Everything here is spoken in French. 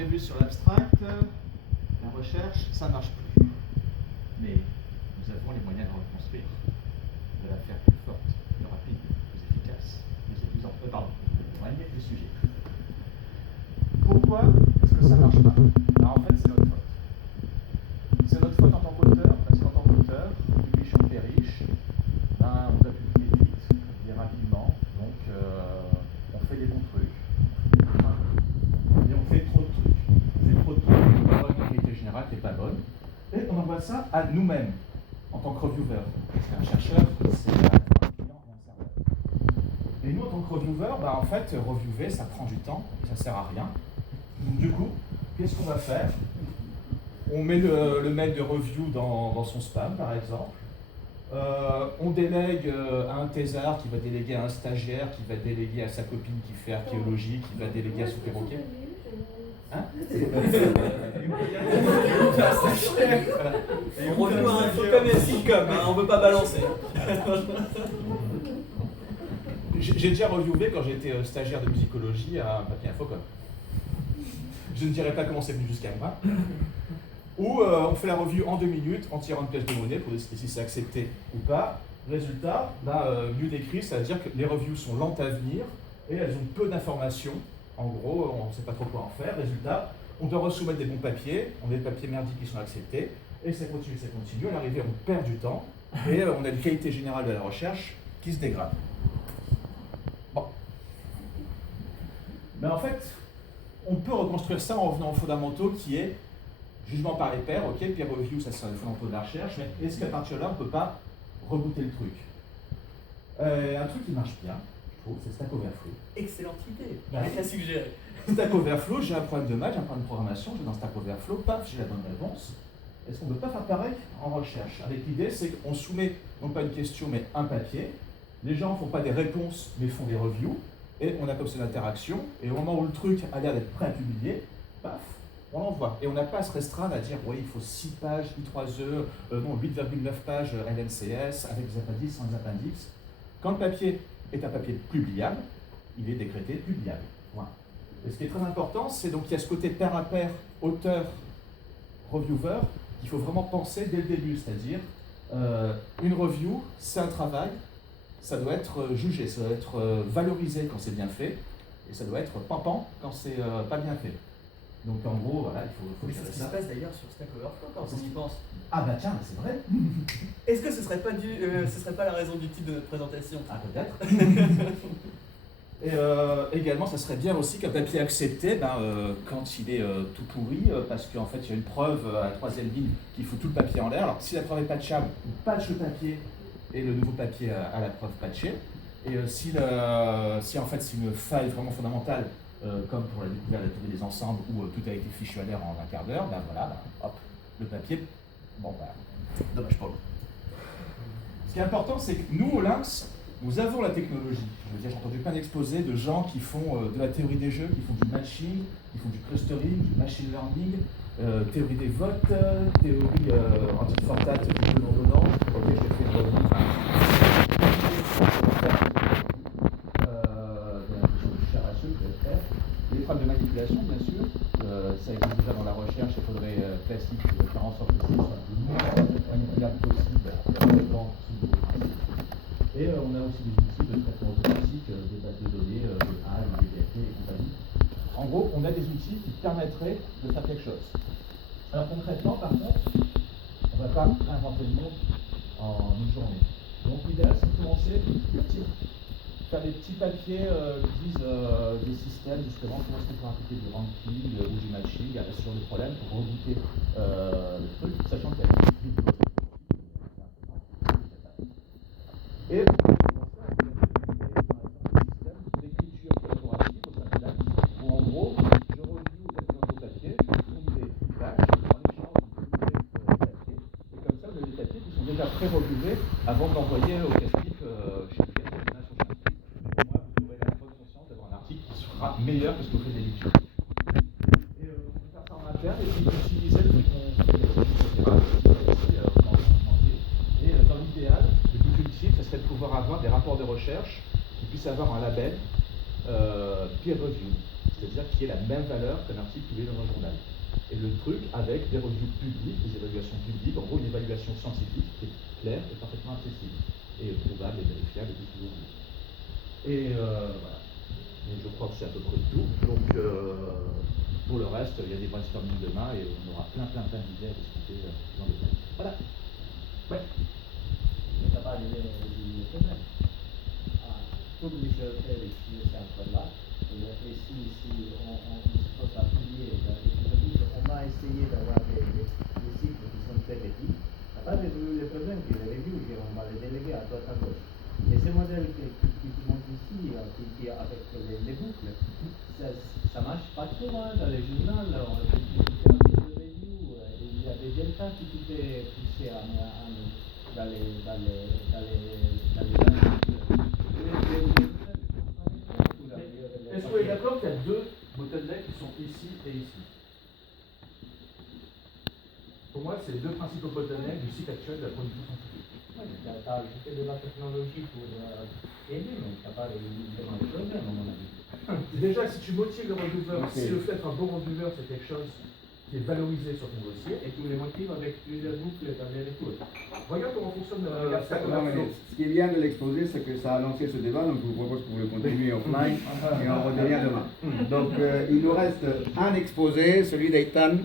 avait vu sur l'abstract, la recherche, ça ne marche plus. Mais nous avons les moyens de la reconstruire, de la faire plus forte, plus rapide, plus efficace, plus éloigner du sujet. Pourquoi est-ce que ça ne marche pas? Alors en fait, c'est notre faute. C'est notre faute en tant qu'auteur, parce qu'en tant qu'auteur, publish on perish, on doit publier vite, publier rapidement, donc on fait des bons trucs, et on fait trop de trucs. On fait trop de trucs, on va avoir une qualité générale qui n'est pas bonne, et on envoie ça à nous-mêmes, en tant que reviewer. Parce qu'un chercheur, c'est un client et un serveur. Et nous, en tant que reviewer, en fait, reviewer, ça prend du temps, et ça ne sert à rien. Donc du coup, qu'est-ce qu'on va faire? On met le mail de review dans son spam, par exemple. On délègue à un thésard qui va déléguer à un stagiaire, qui va déléguer à sa copine qui fait archéologie, qui va déléguer à son perroquet. Hein? On review un infocom et un sitcom, on ne veut pas balancer. J'ai déjà reviewé quand j'étais stagiaire de musicologie à un papier infocom. Je ne dirais pas comment c'est venu jusqu'à moi. Où on fait la review en 2 minutes en tirant une pièce de monnaie pour décider si c'est accepté ou pas. Résultat, mieux décrit, ça veut dire que les reviews sont lentes à venir et elles ont peu d'informations. En gros, on ne sait pas trop quoi en faire. Résultat, on doit resoumettre des bons papiers, on a des papiers merdiques qui sont acceptés, et ça continue. À l'arrivée, on perd du temps et on a une qualité générale de la recherche qui se dégrade. Bon. Mais en fait, on peut reconstruire ça en revenant aux fondamentaux qui est jugement par les pairs, ok, peer review, ça sera les fondamentaux de la recherche, mais est-ce qu'à partir de là, on ne peut pas rebooter le truc? Un truc qui marche bien, je trouve, c'est Stack Overflow. Excellente idée, avec à suggérer. Stack Overflow, j'ai un problème de maths, j'ai un problème de programmation, je vais dans Stack Overflow, paf, j'ai la bonne réponse. Est-ce qu'on ne peut pas faire pareil en recherche? Avec l'idée, c'est qu'on soumet non pas une question, mais un papier. Les gens ne font pas des réponses, mais font des reviews. Et on a comme ça une interaction. Et au moment où le truc a l'air d'être prêt à publier, paf, on l'envoie. Et on n'a pas à se restreindre à dire, oui, il faut 6 pages, I3E, non, 8,9 pages LNCS, avec des appendices, sans des appendices. Quand le papier est un papier publiable, il est décrété publiable. Voilà. Et ce qui est très important, c'est donc qu'il y a ce côté pair à pair, auteur, reviewer, qu'il faut vraiment penser dès le début. C'est-à-dire, une review, c'est un travail, ça doit être jugé, ça doit être valorisé quand c'est bien fait, et ça doit être pimpant quand c'est pas bien fait. Donc en gros, voilà, il faut Mais c'est ce qui se passe d'ailleurs sur Stack Overflow quand on y pense. Ah bah tiens, c'est vrai. Est-ce que ce serait pas la raison du titre de notre présentation? Ah peut-être. Et également, ça serait bien aussi qu'un papier accepté, quand il est tout pourri, parce qu'en fait, il y a une preuve à la 3e ligne qui fout tout le papier en l'air. Alors si la preuve est patchable, on patch le papier et le nouveau papier à la preuve patchée. Et si en fait c'est une faille vraiment fondamentale, comme pour la découverte de la théorie des ensembles où tout a été fichu à l'air en un quart d'heure, hop, le papier, dommage pour lui. Ce qui est important, c'est que nous, au Lynx, nous avons la technologie. Je veux dire, j'ai entendu plein d'exposés de gens qui font de la théorie des jeux, qui font du matching, qui font du clustering, du machine learning, théorie des votes, théorie anti-fortat, du donnant-donnant. Ok, je vais faire une revue. Les problèmes de manipulation, bien sûr, ça existe déjà dans la recherche, il faudrait classique faire en sorte que ce soit le moins manipulable possible dans tous les principes. Et on a aussi des outils de traitement automatique, des bases de données, des HAL, des DFT et compagnie. En gros, on a des outils qui permettraient de faire quelque chose. Alors concrètement, par contre, on ne va pas inventer le monde en une journée. Donc l'idéal, c'est de commencer petit. Faire des petits papiers qui disent des systèmes, justement, comment est-ce qu'on peut appliquer du ranking ou du matching à sur le problème pour rebooter le truc, sachant qu'il y a une petite de et on peut commencer à un système d'écriture collaborative au sein de l'Axe, où en gros, je review exactement le papier, je fournis des feedbacks, en échange de fournir des papiers, et comme ça, vous avez des papiers qui sont déjà pré-reviewés avant de l'envoyer au CASTIP chez le CASTIP. Meilleur que ce que vous faites d'habitude. Et on peut faire ça en interne et puis utiliser le truc qu'on fait, etc. Et dans l'idéal, le plus utile, ce serait de pouvoir avoir des rapports de recherche qui puissent avoir un label peer review. c'est-à-dire qui ait la même valeur qu'un article publié dans un journal. Et le truc avec des reviews publiques, des évaluations publiques, en gros une évaluation scientifique qui est claire et parfaitement accessible, et prouvable et vérifiable et tout ce que vous voulez. Et voilà. Et je crois que c'est à peu près tout. Donc pour le reste, il y a des brainstorming demain et on aura plein d'idées à discuter dans le détail. Voilà. Ouais. Ça va arriver une semaine. Toutes les recherches ici, c'est encore là. Et si on se pose à publier, on va essayer d'avoir des sites qui sont très petits. Ça va résoudre le problème que les reviews, on va les déléguer à droite à gauche. Et ce modèle qui monte ici, qui avec les boucles, ça marche pas trop dans les journaux. Il y a des deltas que tu peux pousser dans les Est-ce qu'on est d'accord qu'il y a deux bottlenecks qui sont ici et ici? Pour moi, c'est les deux principaux bottlenecks du site actuel de la production scientifique. Tu as ajouté de la technologie pour aider, mais tu n'as pas résolu le problème, à mon avis. Déjà, si tu motives le reviewer, si le fait d'être un bon reviewer, c'est quelque chose qui est valorisé sur ton dossier. Et tu les motives avec plusieurs boucles dans les retours. Regarde comment fonctionne Stack Non, mais Overflow. ce qui est bien de l'exposer, c'est que ça a lancé ce débat, donc je vous propose que vous le continuez offline et on revient demain. Donc il nous reste un exposé, celui d'Eitan